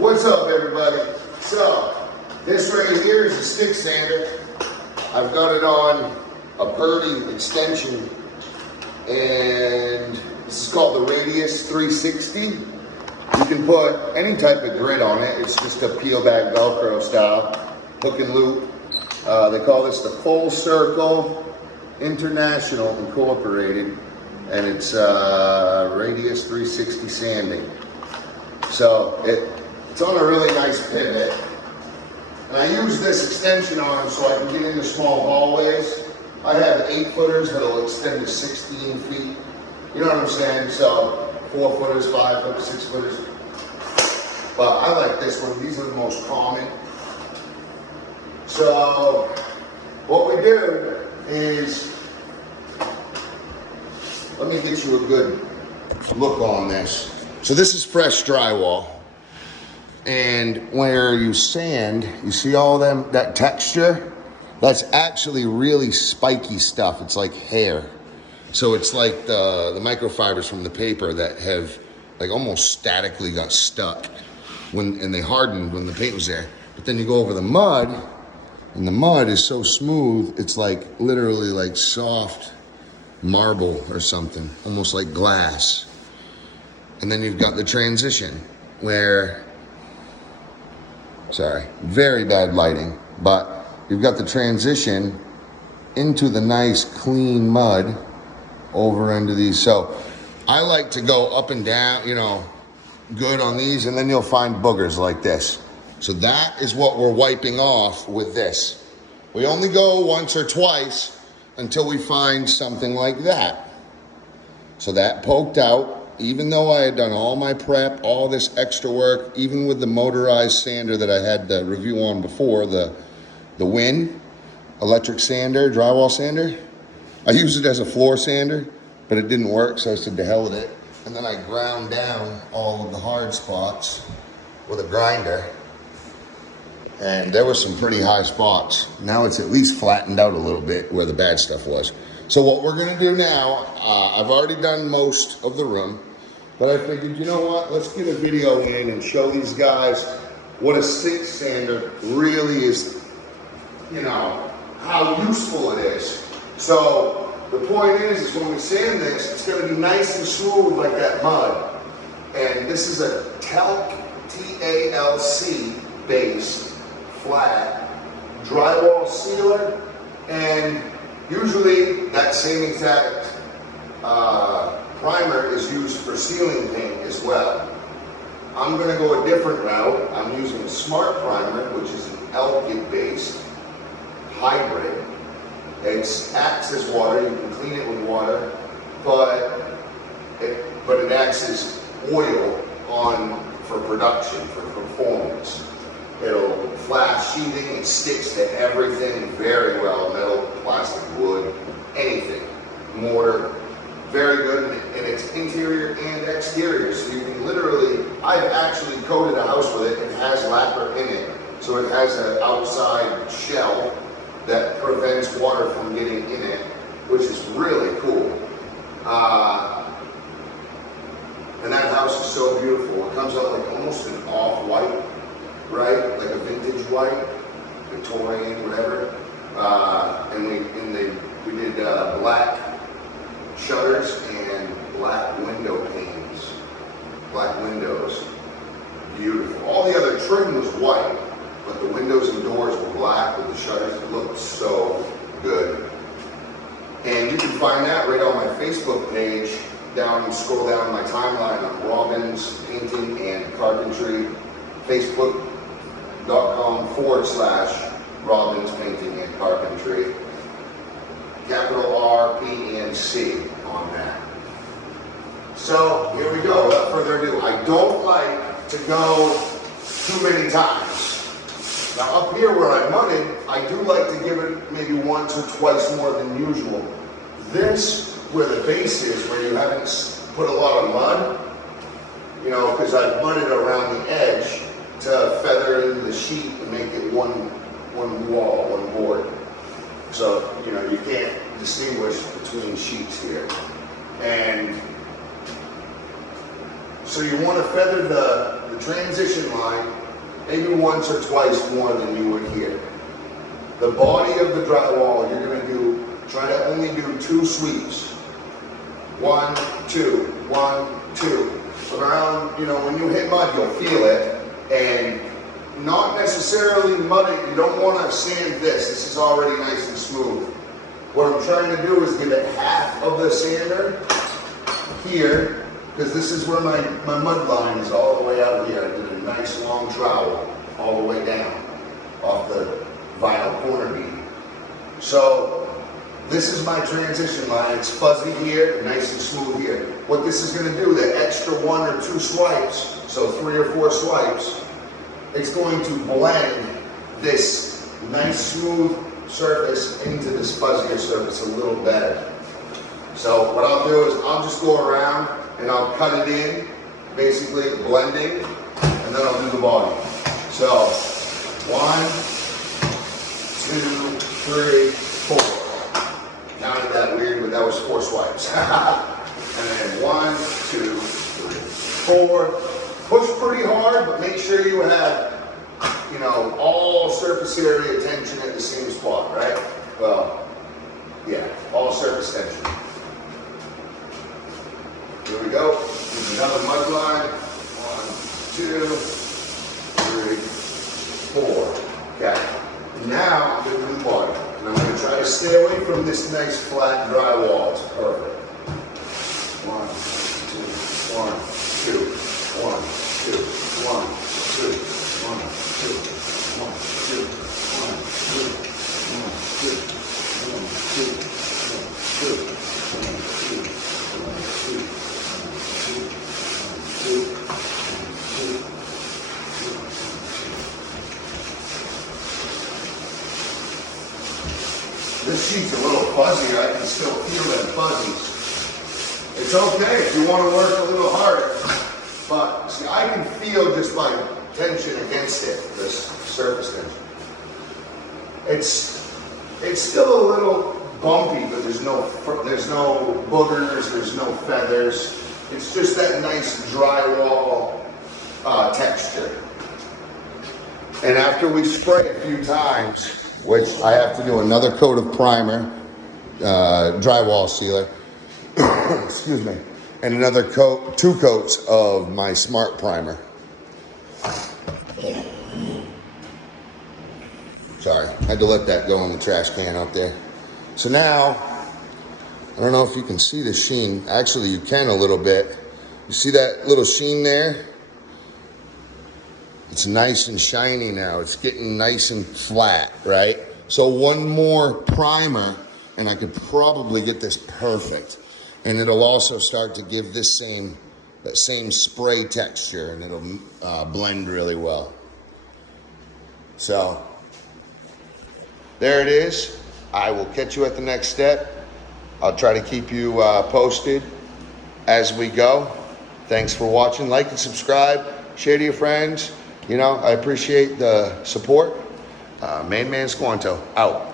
What's up, everybody? So, this right here is a stick sander. I've got it on a Purdy extension, and this is called the Radius 360. You can put any type of grid on it. It's just a peel back Velcro style, hook and loop. They call this the Full Circle International Incorporated, and it's Radius 360 sanding. So it's on a really nice pivot, and I use this extension on them so I can get into small hallways. I have 8-footers that'll extend to 16 feet. You know what I'm saying? So 4-footers, 5-footers, 6-footers. But I like this one. These are the most common. So what we do is, let me get you a good look on this. So this is fresh drywall, and where you sand, you see all that texture? That's actually really spiky stuff. It's like hair. So it's like the microfibers from the paper that have like almost statically got stuck and they hardened when the paint was there. But then you go over the mud, and the mud is so smooth, it's like literally like soft marble or something, almost like glass. And then you've got the transition where, sorry, very bad lighting, but you've got the transition into the nice clean mud over into these. So I like to go up and down, you know, good on these, and then you'll find boogers like this. So that is what we're wiping off with this. We only go once or twice until we find something like that. So that poked out. Even though I had done all my prep, all this extra work, even with the motorized sander that I had the review on before, the Win electric sander, drywall sander, I used it as a floor sander, but it didn't work, so I said to hell with it. And then I ground down all of the hard spots with a grinder, and there were some pretty high spots. Now it's at least flattened out a little bit where the bad stuff was. So what we're gonna do now, I've already done most of the room, but I figured, you know what, let's get a video in and show these guys what a stick sander really is, you know, how useful it is. So the point is when we sand this, it's gonna be nice and smooth like that mud. And this is a talc, T-A-L-C based flat drywall sealer, and usually that same exact primer is used for ceiling paint as well. I'm going to go a different route. I'm using a Smart Primer, which is an alkyd based hybrid. It acts as water. You can clean it with water, but it acts as oil for production, for performance. It'll flash sheathing, it sticks to everything very well, metal, plastic, wood, anything, mortar, very good, and it's interior and exterior, so you can literally, I've actually coated a house with it. It has lacquer in it, so it has an outside shell that prevents water from getting in it, which is really cool. And that house is so beautiful. It comes out like almost an off-white, right? Like a vintage white, Victorian, whatever. And we did black shutters and black window panes, black windows. Beautiful. All the other trim was white, but the windows and doors were black with the shutters. It looked so good. And you can find that right on my Facebook page. Scroll down my timeline on Robbins Painting and Carpentry, Facebook.com/Robbins Painting and Carpentry. Capital R, P, and C on that. So here we go. Without further ado, I don't like to go too many times. Now up here where I mudded, I do like to give it maybe once or twice more than usual. This, where the base is, where you haven't put a lot of mud, you know, because I've mudded around the edge to feather into the sheet and make it one wall, one board. So, you know, you can't distinguish between sheets here. And so you want to feather the the transition line maybe once or twice more than you would here. The body of the drywall, you're going to try to only do 2 sweeps. 1, 2, 1, 2. Around, you know, when you hit mud, you'll feel it. And not necessarily muddy. You don't want to sand this. This is already nice and smooth. What I'm trying to do is give it half of the sander here, because this is where my mud line is all the way out here. I did a nice long trowel all the way down off the vinyl corner beam. So this is my transition line. It's fuzzy here, nice and smooth here. What this is going to do, the extra 1 or 2 swipes, so 3 or 4 swipes, it's going to blend this nice smooth surface into this fuzzier surface a little better. So what I'll do is I'll just go around and I'll cut it in, basically blending, and then I'll do the body. So 1, 2, 3, 4. Counted that weird, but that was 4 swipes. And then 1, 2, 3, 4. Push pretty hard, but make sure you have, you know, all surface area tension at the same spot, right? Well, yeah, all surface tension. Here we go. Here's another mud line. 1, 2, 3, 4. Okay. Now I'm going to do the body. And I'm going to try to stay away from this nice flat drywall. It's perfect. 1, 2, 1, 2. 1, 2, 1, 2, 1, 2, 1, 2, 1, 2, 1, 2. This sheet's a little fuzzy. I can still feel that fuzzies. It's okay if you want to work a little harder. But see, I can feel just my tension against it, this surface tension. It's still a little bumpy, but there's no boogers, there's no feathers. It's just that nice drywall texture. And after we spray a few times, which I have to do another coat of primer, drywall sealer, excuse me, and another coat, 2 coats of my Smart Primer. Sorry, I had to let that go in the trash can up there. So now, I don't know if you can see the sheen. Actually, you can a little bit. You see that little sheen there? It's nice and shiny now. It's getting nice and flat, right? So 1 more primer, and I could probably get this perfect. And it'll also start to give that same spray texture, and it'll blend really well. So there it is. I will catch you at the next step. I'll try to keep you posted as we go. Thanks for watching. Like and subscribe. Share to your friends. You know, I appreciate the support. Main Man Squanto, out.